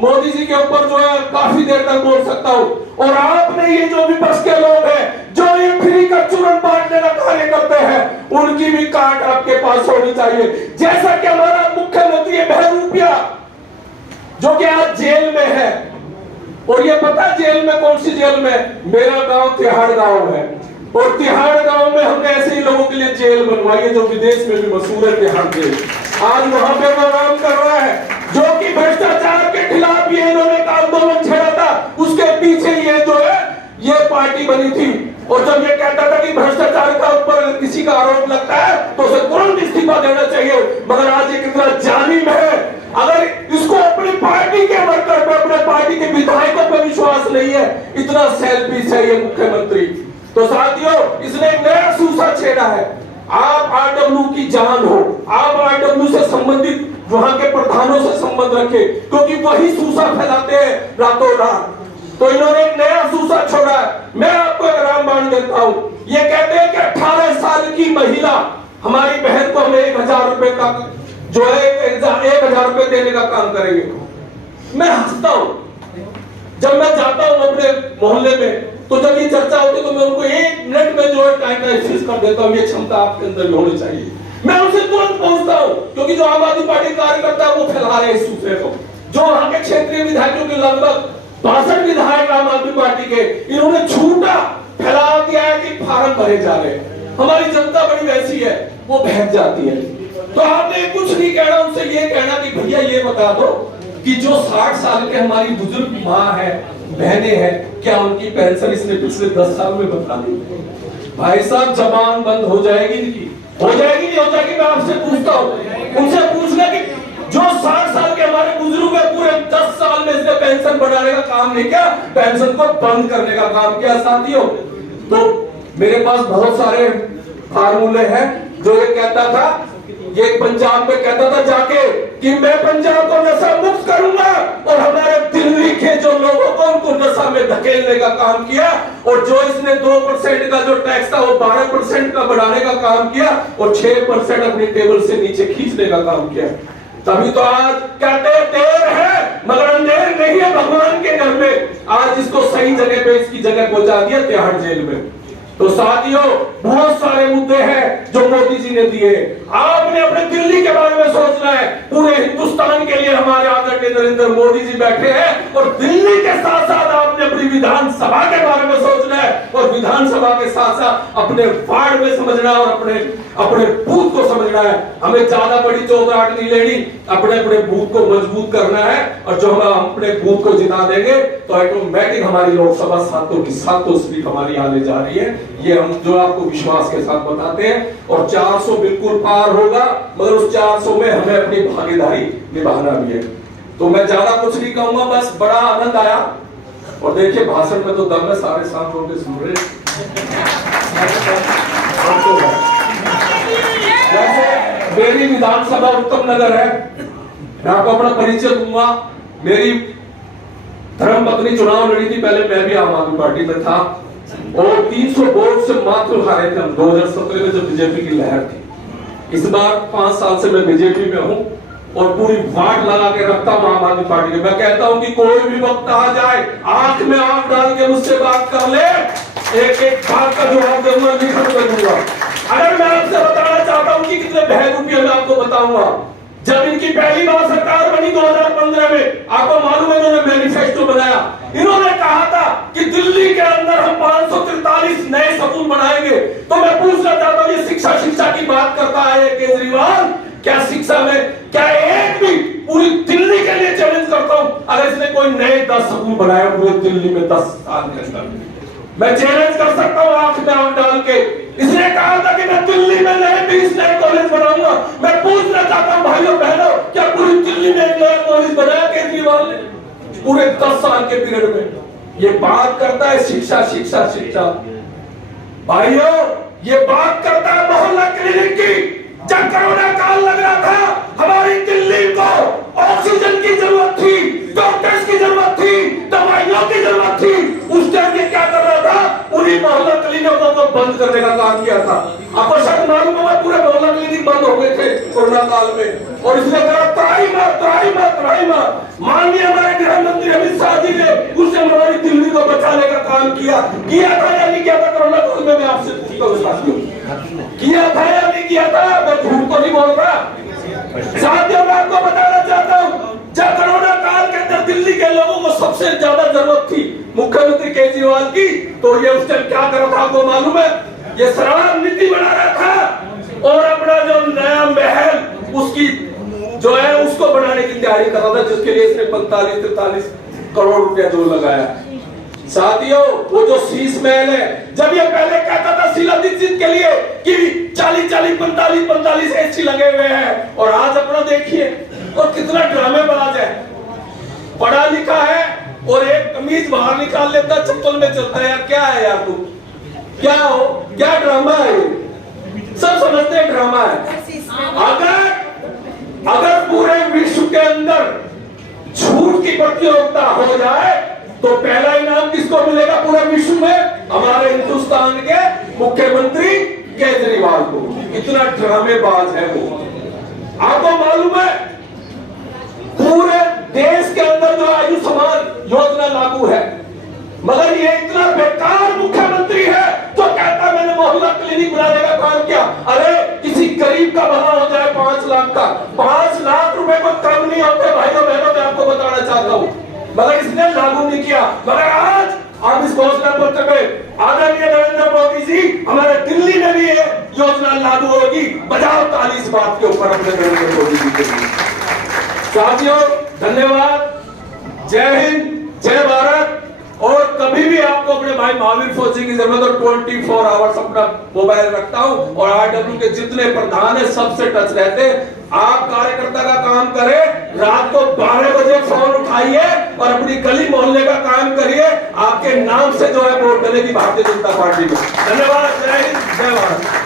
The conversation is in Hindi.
मोदी जी के ऊपर जो है काफी देर तक बोल सकता हूं। और आपने ये जो विपक्ष के लोग हैं जो ये फ्री का चूरन बांटने का कार्य करते हैं, उनकी भी काट आपके पास होनी चाहिए। जैसा कि हमारा मुख्यमंत्री बहरूपिया जो कि आज जेल में है, और ये पता जेल में कौन सी जेल में, मेरा गांव तिहाड़ गांव है, और तिहाड़ गांव में हमने ऐसे ही लोगों के लिए जेल बनवाई है जो विदेश में भी मशहूर है, तिहाड़ जेल। आज वहां पे वो काम कर रहा है जो कि भ्रष्टाचार के खिलाफ ये इन्होंने आंदोलन छेड़ा था, उसके पीछे ये जो है ये पार्टी बनी थी। और जब ये कहता था कि भ्रष्टाचार का ऊपर किसी का आरोप लगता है तो उसे तुरंत इस्तीफा देना चाहिए, मगर आज ये कितना जालिम है। अगर इसको अपनी पार्टी के वर्कर पर, अपने पार्टी के विधायकों पर विश्वास नहीं है, इतना सेल्फिश है ये मुख्यमंत्री। तो साथियों, इसने एक नया सूसा छेड़ा है। आप आरडब्ल्यू की जान हो, आप आरडब्ल्यू से संबंधित वहां के प्रधानों से संबंध रखे, क्योंकि वही सूसा फैलाते हैं रातों रात। तो इन्होंने एक नया सूसा छोड़ा है। मैं आपको एक रामबाण देता हूं। ये कहते हैं कि 18 साल की महिला हमारी बहन को हमें 1000 रुपए का जो है 1000 रुपए देने का काम करेंगे। मैं हंसता हूं जब मैं जाता हूं अपने मोहल्ले में, तो जब ये चर्चा होती है तो मैं उनको 1 मिनट में जो है डायग्नोसिस कर देता हूं, ये क्षमता आपके अंदर भी होनी चाहिए। मैं उनसे तुरंत पहुंचता हूं, क्योंकि जो आम आदमी पार्टी कार्यकर्ता है वो फैला रहे हैं इस सूत्रे को। जो वहां के क्षेत्रीय विधायकों के लगभग 62 विधायक आम आदमी पार्टी के, इन्होंने झूठा फैला दिया है कि फार्म भरे जा रहे हैं। हमारी जनता बड़ी वैसी है, वो बहक जाती है। तो आपने कुछ नहीं कहना, उनसे ये कहना कि भैया ये बता दो कि जो 60 साल के हमारी बुजुर्ग माँ है, बहनें हैं, क्या उनकी पेंशन इसने पिछले 10 साल में बता दी? भाई साहब, जबान बंद हो जाएगी इनकी, हो जाएगी नहीं हो जाएगी? मैं आपसे पूछता हूँ, उनसे पूछना कि जो 60 साल के हमारे बुजुर्ग है, पूरे 10 साल में इसने पेंशन बढ़ाने का काम नहीं किया, पेंशन को बंद करने का काम किया। साथियों, तो मेरे पास बहुत सारे फार्मूले हैं। जो ये कहता था, ये पंजाब में कहता था जाके कि मैं पंजाब को नशा मुक्त करूंगा, और हमारे दिल्ली के जो लोगों को उनको नशा में धकेलने का काम किया। और जो इसने 2% का जो टैक्स था वो 12% का बढ़ाने का काम किया, और 6% अपनी टेबल से नीचे खींचने का काम किया। तभी तो आज कहते देर है मगर अंधेर नहीं है भगवान के घर में। आज इसको सही जगह पे इसकी जगह पहुंचा दिया, तिहाड़ जेल में। तो साथियों, बहुत सारे मुद्दे हैं जो मोदी जी ने दिए। आपने अपने दिल्ली के बारे में सोचना है। पूरे हिंदुस्तान के लिए हमारे आदरणीय नरेंद्र मोदी जी बैठे हैं, और दिल्ली के साथ साथ आपने अपनी विधानसभा के बारे में सोचना है, और विधानसभा के साथ साथ अपने वार्ड में समझना है, और अपने बूथ को समझना है। हमें ज्यादा बड़ी चौधराहट नहीं लेनी, अपने अपने बूथ को मजबूत करना है। और जो हम अपने बूथ को जिता देंगे तो ऑटोमेटिक हमारी लोकसभा 7 की 7 सीट हमारी आने जा रही है। ये हम जो आपको विश्वास के साथ बताते हैं। और 400 बिल्कुल पार होगा, मगर उस 400 में हमें अपनी भागीदारी निभाना भी है। तो मैं ज्यादा कुछ नहीं कहूंगा, बस बड़ा आनंद आया। और देखिए, भाषण में तो दम है, सारे साथ होकर सुन रहे। वैसे मेरी विधानसभा उत्तम नगर है। मैं आपको अपना परिचय दूंगा। मेरी धर्मपत्नी चुनाव लड़ी थी, पहले मैं भी आम आदमी पार्टी में था, और 300 वोट से मात्र हारे थे हम 2017 में, जब बीजेपी की लहर थी। इस बार 5 साल से मैं बीजेपी में हूं, और पूरी वाट लगा के रखता हूं आम आदमी पार्टी के। मैं कहता हूं कि कोई भी वक्त आ जाए, आंख में आंख डाल के मुझसे बात कर ले, एक एक बात का जवाब दूंगा, लिखत कर दूंगा। अगर मैं आपसे बताना चाहता हूं कि कितने बहरूपिया, मैं आपको बताऊंगा। जब इनकी पहली बार सरकार बनी 2015 में, आपको मालूम है इन्होंने मैनिफेस्टो बनाया। इन्होंने कहा था कि दिल्ली के अंदर हम 543 नए स्कूल बनाएंगे। तो मैं पूछना चाहता हूं, ये शिक्षा की बात करता है केजरीवाल, क्या शिक्षा में क्या एक भी पूरी दिल्ली के लिए चैलेंज करता हूं, अगर इसने कोई नए 10 स्कूल बनाया पूरे दिल्ली में 10 साल के अंदर, मैं चैलेंज कर सकता हूं आंख में आंख डाल के। इसने कहा था कि मैं दिल्ली में नए 20 नए कॉलेज बनाऊंगा। मैं पूछना चाहता हूं भाइयों बहनों, क्या पूरी दिल्ली में एक नया कॉलेज बनाया केजरीवाल ने पूरे 10 साल के पीरियड में? ये बात करता है शिक्षा शिक्षा शिक्षा। भाइयों, ये बात करता है मोहल्ला क्लिनिक की। जब कोरोना काल लग रहा था, हमारी दिल्ली को ऑक्सीजन की जरूरत थी, डॉक्टर्स की जरूरत थी, दवाइयों की जरूरत थी। उस टाइम ये क्या कर रहा था? उन्हीं मोहल्ला क्लिनिकों को बंद करने का काम किया था। आपको शायद मालूम होगा, पूरे मोहल्ला क्लिनिक बंद हो गए थे कोरोना काल में, और इसने कहा त्राही मत। माननीय हमारे गृह मंत्री अमित शाह जी ने उस हमारी दिल्ली को बचाने का काम किया था या नहीं किया था? कोरोना काल में मैं आपसे पूछता हूं साथियों, किया था या नहीं किया था? मैं झूठ तो नहीं बोल रहा साथियों। मैं आपको बताना चाहता हूं, जब कोरोना काल के अंदर दिल्ली के लोगों को सबसे ज्यादा जरूरत थी मुख्यमंत्री केजरीवाल की, तो ये उस टाइम क्या कर रहा था आपको मालूम है? ये शराब नीति बना रहा था और अपना जो नया महल उसकी जो है उसको बनाने की तैयारी कर रहा था, जिसके लिए इसने 45-43 करोड़ रुपया जो लगाया। साथियों, वो जो शीश महल है, जब ये पहले कहता था शीला दीक्षित के लिए कि 40-40, 45-45 एसी लगे हुए हैं, और आज अपना देखिए और कितना ड्रामेबाज है। पढ़ा लिखा है और एक कमीज बाहर निकाल लेता, चप्पल में चलता है। यार क्या है यार, तुम क्या हो? क्या ड्रामा है? सब समझते हैं ड्रामा है। अगर पूरे विश्व के अंदर झूठ की प्रतियोगिता हो जाए तो पहला इनाम किसको मिलेगा पूरे विश्व में? हमारे हिंदुस्तान के मुख्यमंत्री केजरीवाल को। इतना ड्रामेबाज है वो। आपको मालूम है पूरे देश के अंदर जो आयुष्मान योजना लागू है, मगर ये इतना बेकार मुख्यमंत्री है जो कहता मैंने मोहल्ला क्लिनिक बनाने का काम किया। अरे किसी गरीब का भला हो जाए 5 लाख का, 5 लाख रुपए को कम नहीं होते भाइयों बहनों, मैं आपको बताना चाहता हूँ, मगर इसने लागू नहीं किया। मगर आज आप इस घोषणा पत्र में आदरणीय नरेंद्र मोदी जी, हमारे दिल्ली में भी ये योजना लागू होगी। बजाओ ताली इस बात के ऊपर अपने नरेंद्र मोदी जी के लिए। साथियों धन्यवाद, जय हिंद, जय भारत। और कभी भी आपको अपने भाई महावीर फौजी की जरूरत हो 24 आवर्स अपना मोबाइल रखता हूं, और आरडब्ल्यू के जितने प्रधान है सबसे टच रहते। आप कार्यकर्ता का काम करें, रात को 12 बजे फोन उठाइए और अपनी गली मोहल्ले का काम करिए। आपके नाम से जो है वोट देने की भारतीय जनता पार्टी में। धन्यवाद, जय हिंद, जय भारत।